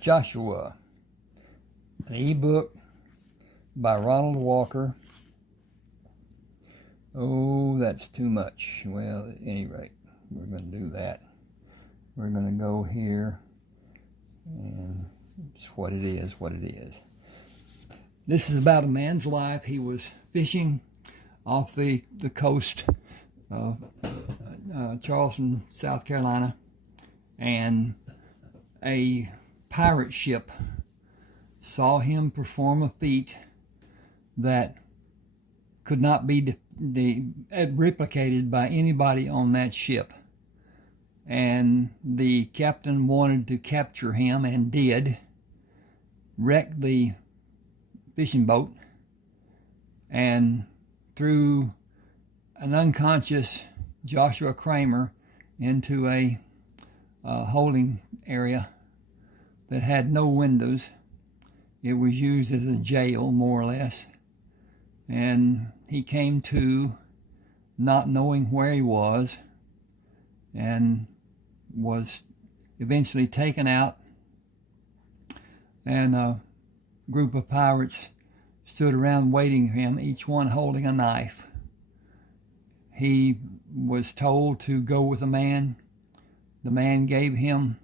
Joshua, an ebook by Ronald Walker. Oh, that's too much. Well, at any rate, we're going to do that. We're going to go here, and it's what it is, what it is. This is about a man's life. He was fishing off the coast of Charleston, South Carolina, and a pirate ship saw him perform a feat that could not be replicated by anybody on that ship. And the captain wanted to capture him and did, wrecked the fishing boat, and threw an unconscious Joshua Kramer into a holding area that had no windows. It was used as a jail, more or less. And he came to, not knowing where he was, and was eventually taken out, and a group of pirates stood around waiting for him, each one holding a knife. He was told to go with a man. The man gave him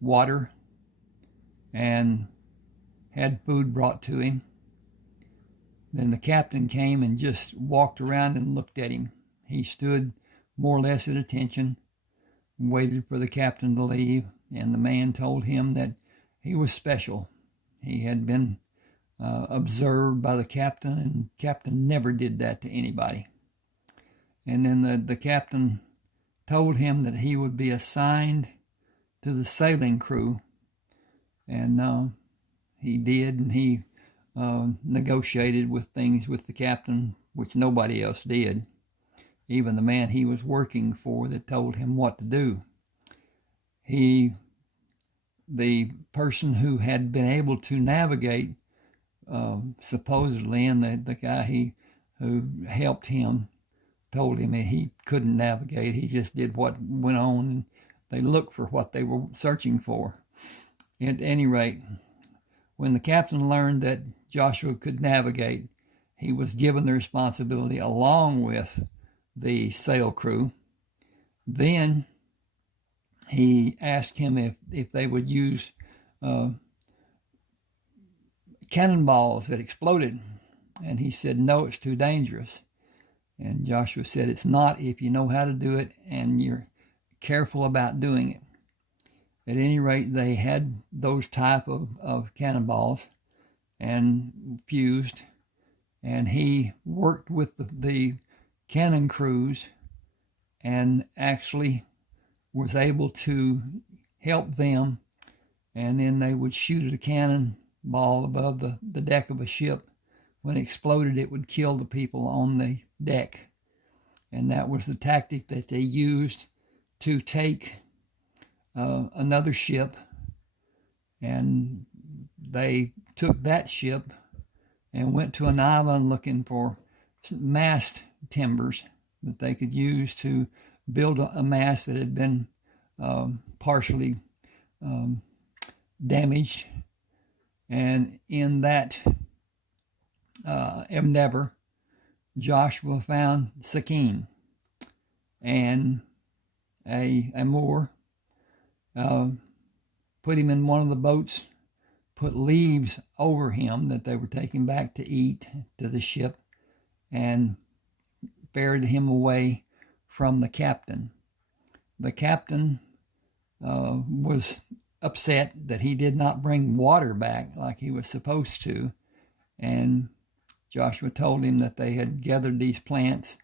water and had food brought to him. Then the captain came and just walked around and looked at him. He stood more or less at attention, waited for the captain to leave, and the man told him that he was special. He had been observed by the captain, and the captain never did that to anybody. And then the captain told him that he would be assigned to the sailing crew, and he did, and he negotiated with things with the captain, which nobody else did. Even the man he was working for that told him what to do. The person who had been able to navigate, supposedly, and the guy who helped him told him that he couldn't navigate. He just did what went on, and they looked for what they were searching for. At any rate, when the captain learned that Joshua could navigate, he was given the responsibility along with the sail crew. Then he asked him if they would use cannonballs that exploded, and he said, no, it's too dangerous. And Joshua said, it's not if you know how to do it and you're careful about doing it. At any rate, they had those type of cannonballs and fused, and he worked with the cannon crews and actually was able to help them. And then they would shoot a cannonball above the deck of a ship. When it exploded, it would kill the people on the deck. And that was the tactic that they used to take another ship, and they took that ship and went to an island looking for mast timbers that they could use to build a mast that had been partially damaged. And in that endeavor, Joshua found Sikkim and a Moor, put him in one of the boats, put leaves over him that they were taking back to eat to the ship, and ferried him away from the captain. The captain was upset that he did not bring water back like he was supposed to, and Joshua told him that they had gathered these plants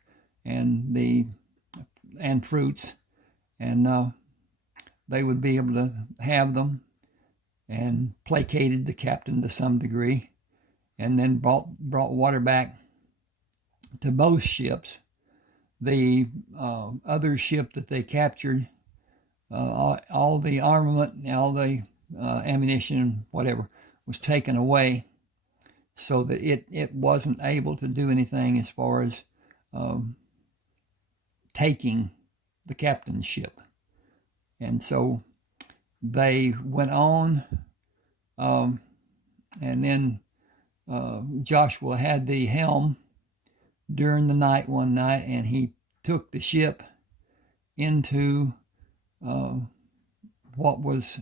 and fruits, and they would be able to have them, and placated the captain to some degree, and then brought water back to both ships. The other ship that they captured, all the armament, all the ammunition, whatever, was taken away, so that it wasn't able to do anything as far as taking the captain's ship. And so they went on And then Joshua had the helm during the night one night, and he took the ship into what was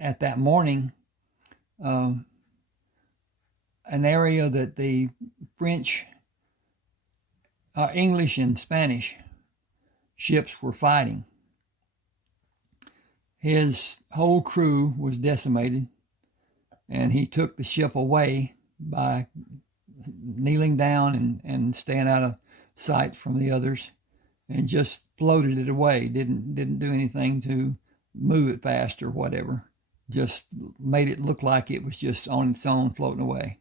at that morning an area that the French, English, and Spanish ships were fighting. His whole crew was decimated, and he took the ship away by kneeling down and staying out of sight from the others, and just floated it away. Didn't do anything to move it fast or whatever. Just made it look like it was just on its own floating away.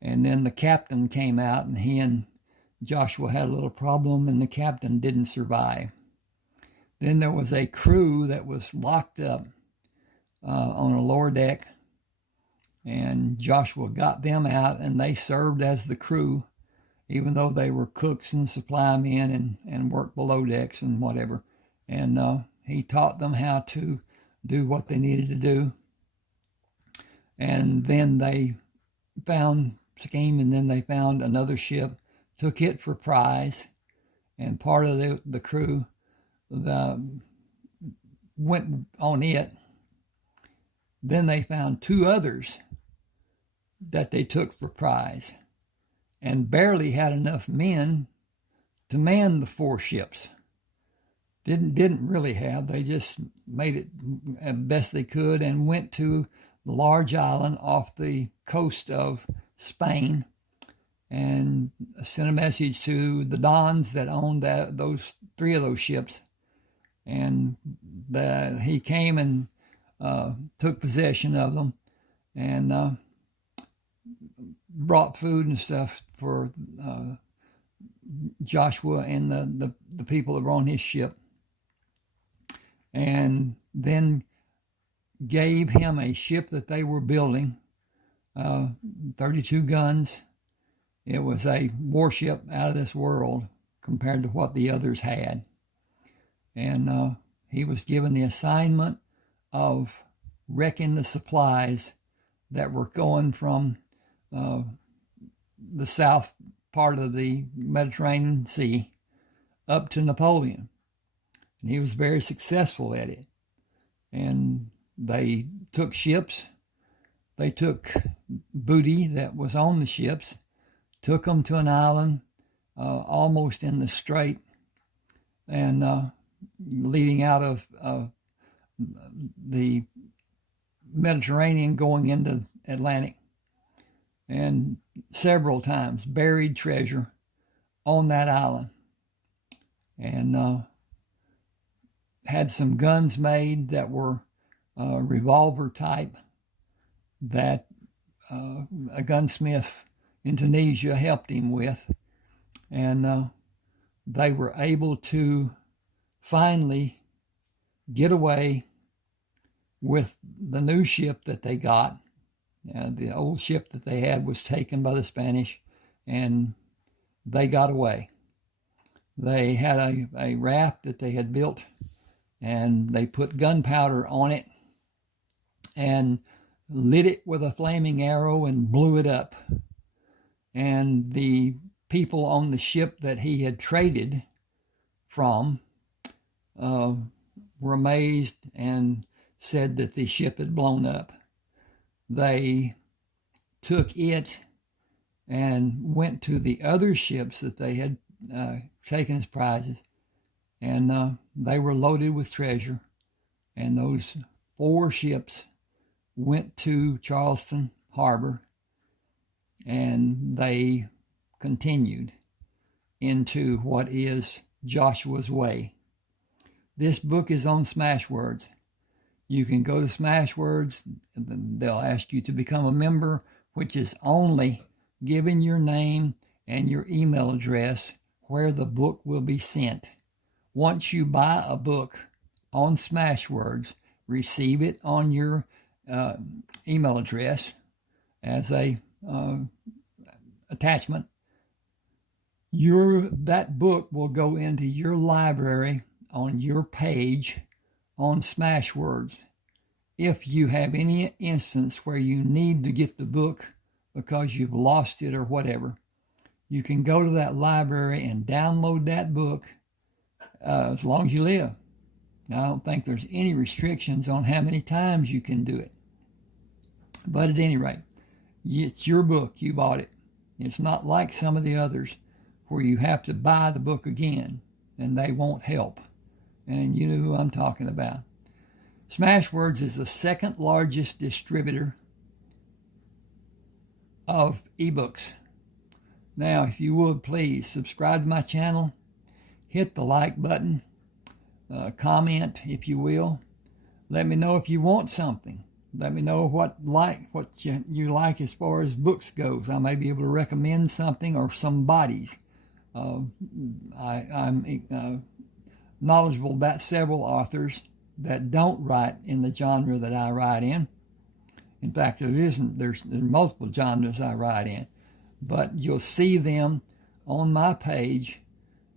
And then the captain came out, and he and Joshua had a little problem, and the captain didn't survive. Then there was a crew that was locked up on a lower deck, and Joshua got them out, and they served as the crew, even though they were cooks and supply men and worked below decks and whatever. And he taught them how to do what they needed to do. And then they found Scheme, and then they found another ship, took it for prize, and part of the crew went on it. Then they found two others that they took for prize, and barely had enough men to man the four ships. Didn't really have. They just made it as best they could and went to the large island off the coast of Spain and sent a message to the Dons that owned those three of those ships. And he came and took possession of them and brought food and stuff for Joshua and the people that were on his ship, and then gave him a ship that they were building, 32 guns. It was a warship out of this world compared to what the others had. And he was given the assignment of wrecking the supplies that were going from the south part of the Mediterranean Sea up to Napoleon. And he was very successful at it. And they took ships, they took booty that was on the ships, took them to an island almost in the strait, and leading out of the Mediterranean going into Atlantic, and several times buried treasure on that island, and had some guns made that were revolver type that a gunsmith in Tunisia helped him with, and they were able to finally get away with the new ship that they got. The old ship that they had was taken by the Spanish, and they got away. They had a raft that they had built, and they put gunpowder on it and lit it with a flaming arrow and blew it up. And the people on the ship that he had traded from were amazed and said that the ship had blown up. They took it and went to the other ships that they had taken as prizes, and they were loaded with treasure. And those four ships went to Charleston Harbor, and they continued into what is Joshua's Way. This book is on Smashwords. You can go to Smashwords. They'll ask you to become a member, which is only giving your name and your email address where the book will be sent. Once you buy a book on Smashwords, receive it on your email address as a attachment, that book will go into your library on your page on Smashwords, if you have any instance where you need to get the book because you've lost it or whatever, you can go to that library and download that book as long as you live. Now, I don't think there's any restrictions on how many times you can do it. But at any rate, it's your book. You bought it. It's not like some of the others where you have to buy the book again and they won't help. And you know who I'm talking about. Smashwords is the second largest distributor of ebooks. Now, if you would please subscribe to my channel, hit the like button, comment if you will. Let me know if you want something. Let me know what you like as far as books goes. I may be able to recommend something or some bodies. I'm knowledgeable about several authors that don't write in the genre that I write in. In fact, there's multiple genres I write in, but you'll see them on my page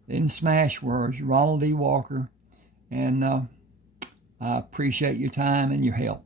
in Smashwords, Ronald D. Walker, and I appreciate your time and your help.